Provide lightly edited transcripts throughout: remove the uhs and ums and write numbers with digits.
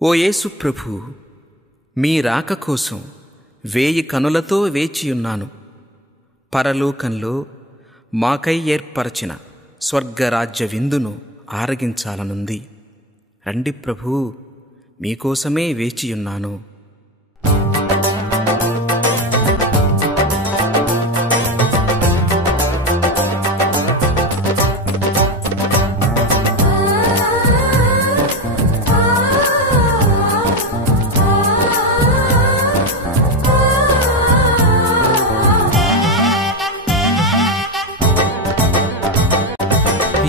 ఓ యేసు ప్రభూ, మీ రాక కోసం 1000 కనులతో వేచియున్నాను. పరలోకంలో మాకై ఏర్పరచిన స్వర్గరాజ్య విందును ఆరగించాలనుంది. రండి ప్రభూ, మీకోసమే వేచియున్నాను.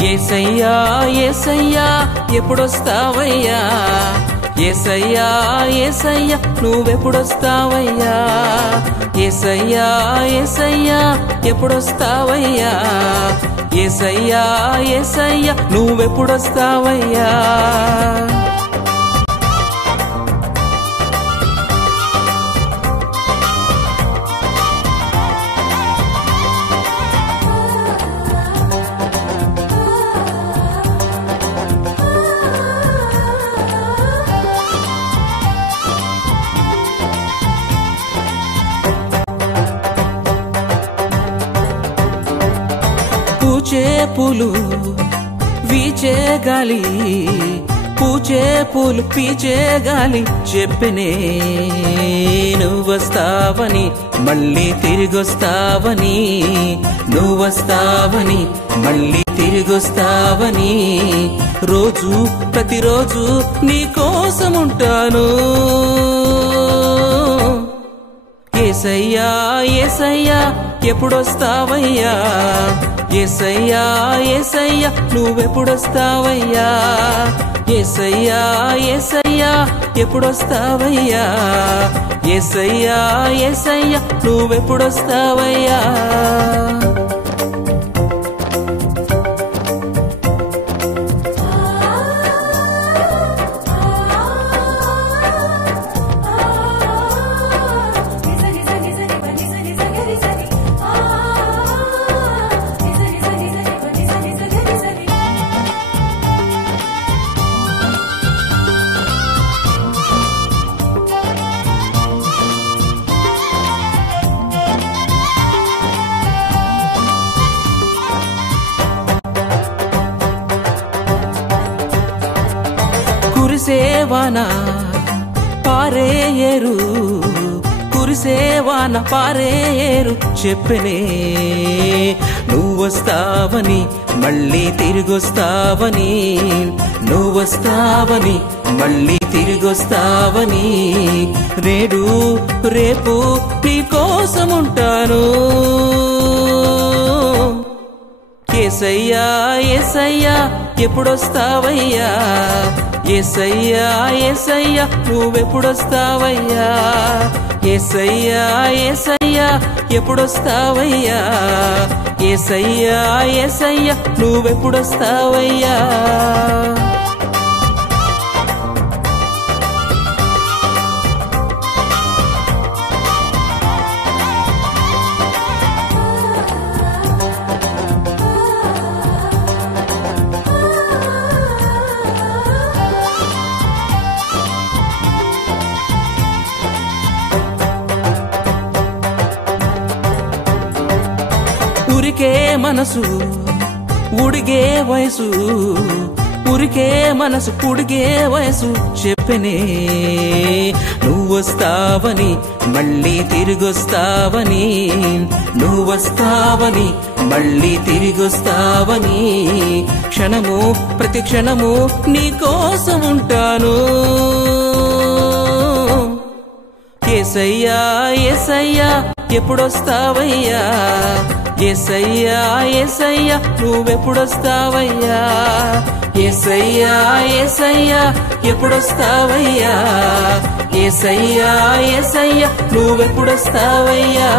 యేసయ్యా యేసయ్యా ఎప్పుడొస్తావయ్యా, యేసయ్యా యేసయ్యా నువ్వెప్పుడొస్తావయ్యా, యేసయ్యా యేసయ్యా ఎప్పుడొస్తావయ్యా, యేసయ్యా యేసయ్యా నువ్వెప్పుడొస్తావయ్యా. పూచే పూలు వీచే గాలి, పూచే పూలు పీచే గాలి చెప్పనే నువ్వొస్తావని, మళ్ళీ తిరిగొస్తావని, నువ్వొస్తావని మళ్ళీ తిరిగొస్తావని. రోజు ప్రతిరోజు నీ కోసముంటాను. యేసయ్యా యేసయ్యా ఎప్పుడొస్తావయ్యా, యేసయ్యా యేసయ్యా నువ్వెప్పుడొస్తావయ్యా, యేసయ్యా యేసయ్యా ఎప్పుడొస్తావయ్యా, యేసయ్యా యేసయ్యా నువ్వెప్పుడొస్తావయ్యా. కురిసేవాన పారేయేరు, కురిసేవాన పారేయేరు చెప్పనే నువ్వొస్తావని, మళ్ళీ తిరిగొస్తావని, నువ్వొస్తావని మళ్ళీ తిరిగొస్తావని. నేడు రేపు నీ కోసముంటాను. యేసయ్యా యేసయ్యా ఎప్పుడొస్తావయ్యా, యేసయ్యా యేసయ్యా నువ్వెప్పుడొస్తావయ్యా, యేసయ్యా యేసయ్యా ఎప్పుడొస్తావయ్యా, యేసయ్యా యేసయ్యా నువ్వెప్పుడొస్తావయ్యా. ఉరికే మనసు ఉడిగే వయసు, ఉరికే మనసు ఉడిగే వయసు చెప్పనే నువ్వొస్తావని, మళ్ళీ తిరిగొస్తావని, నువ్వొస్తావని మళ్ళీ తిరిగొస్తావని. క్షణము ప్రతి క్షణము నీ కోసముంటాను. యేసయ్యా యేసయ్యా ఎప్పుడొస్తావయ్యా, యేసయ్యా యేసయ్యా నువ్వెప్పుడొస్తావయ్యా, యేసయ్యా యేసయ్యా ఎప్పుడొస్తావయ్యా, యేసయ్యా యేసయ్యా నువ్వెప్పుడొస్తావయ్యా.